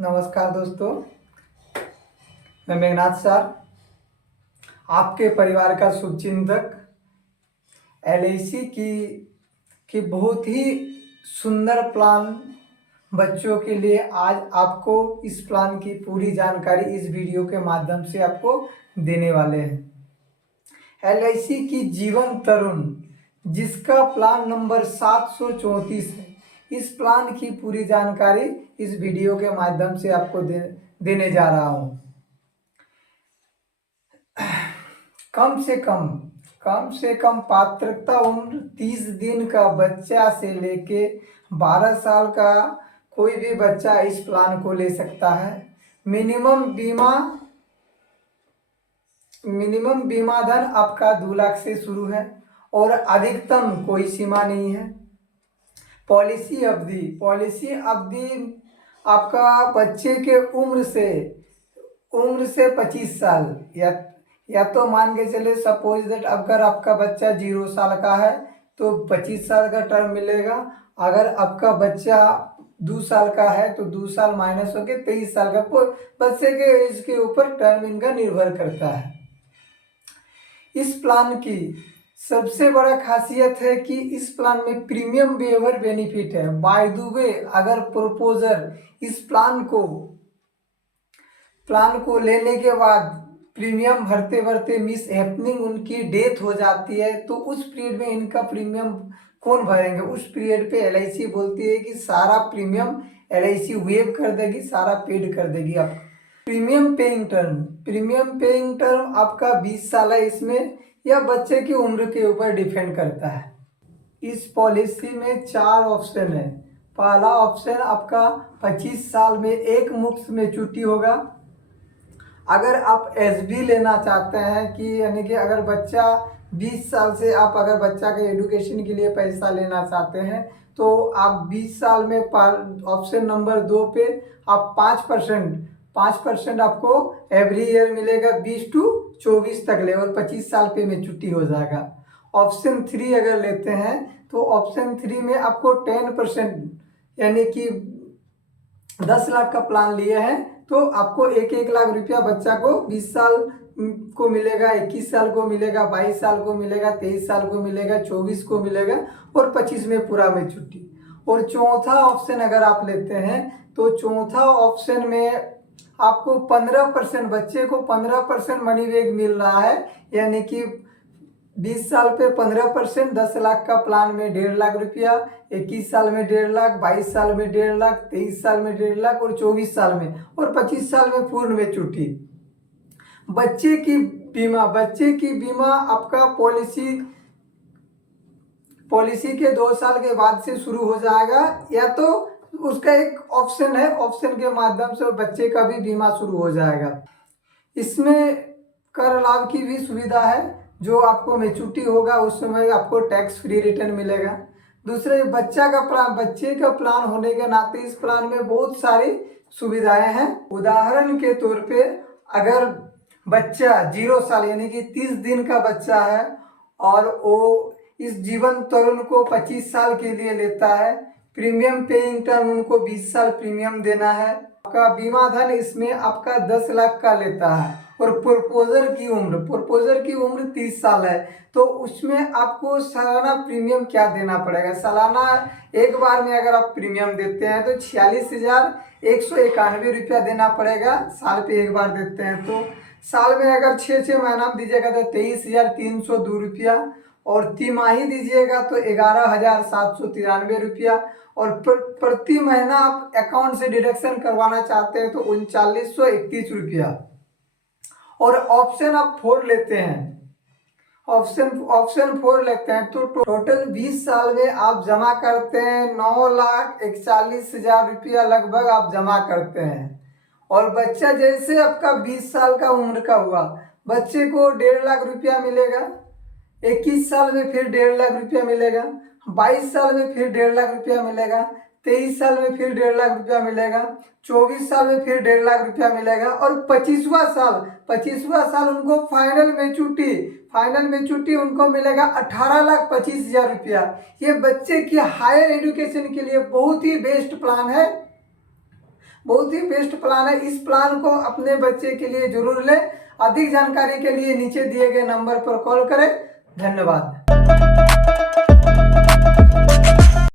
नमस्कार दोस्तों, मैं मेघनाथ सर, आपके परिवार का शुभचिंतक। एलआईसी की बहुत ही सुंदर प्लान बच्चों के लिए आज आपको इस प्लान की पूरी जानकारी इस वीडियो के माध्यम से आपको देने वाले हैं। एलआईसी की जीवन तरुण, जिसका प्लान नंबर 734 है, इस प्लान की पूरी जानकारी इस वीडियो के माध्यम से आपको देने जा रहा हूँ। कम से कम पात्रता उम्र 30 दिन का बच्चा से लेके 12 साल का कोई भी बच्चा इस प्लान को ले सकता है। मिनिमम बीमा धन आपका 2 लाख से शुरू है और अधिकतम कोई सीमा नहीं है। पॉलिसी अवधि आपका बच्चे के उम्र से 25 साल या तो मान के चले, सपोज दैट अगर आपका बच्चा 0 साल का है तो 25 साल का टर्म मिलेगा। अगर आपका बच्चा 2 साल का है तो 2 साल माइनस होके 23 साल का बच्चे के एज के ऊपर टर्म इनका निर्भर करता है। इस प्लान की सबसे बड़ा खासियत है कि इस प्लान में प्रीमियम वेवर बेनिफिट है। बाय द वे, अगर प्रोपोजर इस प्लान को लेने के बाद प्रीमियम भरते भरते मिस हैपनिंग उनकी डेथ हो जाती है तो उस पीरियड में इनका प्रीमियम कौन भरेंगे? उस पीरियड पे एलआईसी बोलती है कि सारा प्रीमियम एलआईसी वेव कर देगी, सारा पेड कर देगी आपका। प्रीमियम पेइंग टर्म आपका 20 साल है। इसमें यह बच्चे की उम्र के ऊपर डिपेंड करता है। इस पॉलिसी में 4 ऑप्शन है। पहला ऑप्शन आपका 25 साल में एक मुफ्त में छुट्टी होगा। अगर आप एसबी लेना चाहते हैं कि यानी कि अगर बच्चा 20 साल से आप अगर बच्चा के एजुकेशन के लिए पैसा लेना चाहते हैं तो आप 20 साल में ऑप्शन नंबर 2 पे आप 5% आपको एवरी ईयर मिलेगा, 20 to 24 तक ले, और 25 साल पे में छुट्टी हो जाएगा। ऑप्शन 3 अगर लेते हैं तो ऑप्शन 3 में आपको 10% यानी कि 10 लाख का प्लान लिए हैं तो आपको 1 लाख रुपया बच्चा को 20 साल को मिलेगा, 21 साल को मिलेगा, 22 साल को मिलेगा, 23 साल को मिलेगा, 24 को मिलेगा और 25 में पूरा में छुट्टी। और चौथा ऑप्शन अगर आप लेते हैं तो चौथा ऑप्शन में आपको 15% बच्चे को 15% मनी बैक मिल रहा है, यानी कि 20 साल पे 15%, 10 लाख का प्लान में 1.5 लाख रुपया, 21 साल में 1.5 लाख, 22 साल में 1.5 लाख, 23 साल में 1.5 लाख और 24 साल में और 25 साल में पूर्ण में छुट्टी। बच्चे की बीमा आपका पॉलिसी के 2 साल के बाद से शुरू हो जाएगा, या तो उसका एक ऑप्शन है, ऑप्शन के माध्यम से बच्चे का भी बीमा शुरू हो जाएगा। इसमें कर लाभ की भी सुविधा है, जो आपको मैच्योरिटी होगा उस समय आपको टैक्स फ्री रिटर्न मिलेगा। दूसरे, बच्चे का प्लान होने के नाते इस प्लान में बहुत सारी सुविधाएं हैं। उदाहरण के तौर पे अगर बच्चा 0 साल यानी कि 30 दिन का बच्चा है और वो इस जीवन तरुण को 25 साल के लिए लेता है, प्रीमियम पेइंग टर्म उनको 20 साल प्रीमियम देना है। आपका बीमा धन इसमें आपका 10 लाख का लेता है और प्रपोजर की उम्र 30 साल है तो उसमें आपको सालाना प्रीमियम क्या देना पड़ेगा? सालाना एक बार में अगर आप प्रीमियम देते हैं तो 46,191 रुपया देना पड़ेगा। साल पे एक बार देते हैं तो साल में अगर 6 महीना दीजिएगा तो 23,302 रुपया, और तिमाही दीजिएगा तो 11,793 रुपया, और प्रति महीना आप अकाउंट से डिडक्शन करवाना चाहते हैं तो 3931 रुपया। और ऑप्शन 4 लेते हैं तो टोटल 20 साल में आप जमा करते हैं 9,41,000 रुपया लगभग आप जमा करते हैं। और बच्चा जैसे आपका 20 साल का उम्र का हुआ, बच्चे को 1.5 लाख रुपया मिलेगा, 21 साल में फिर 1.5 लाख रुपया मिलेगा, 22 साल में फिर 1.5 लाख रुपया मिलेगा, 23 साल में फिर 1.5 लाख रुपया मिलेगा, 24 साल में फिर 1.5 लाख रुपया मिलेगा, और 25वां साल उनको फाइनल मैच्योरिटी उनको मिलेगा 18,25,000 रुपया। ये बच्चे की हायर एजुकेशन के लिए बहुत ही बेस्ट प्लान है। बहुत ही बेस्ट प्लान है। इस प्लान को अपने बच्चे के लिए जरूर लें। अधिक जानकारी के लिए नीचे दिए गए नंबर पर कॉल करें। धन्यवाद।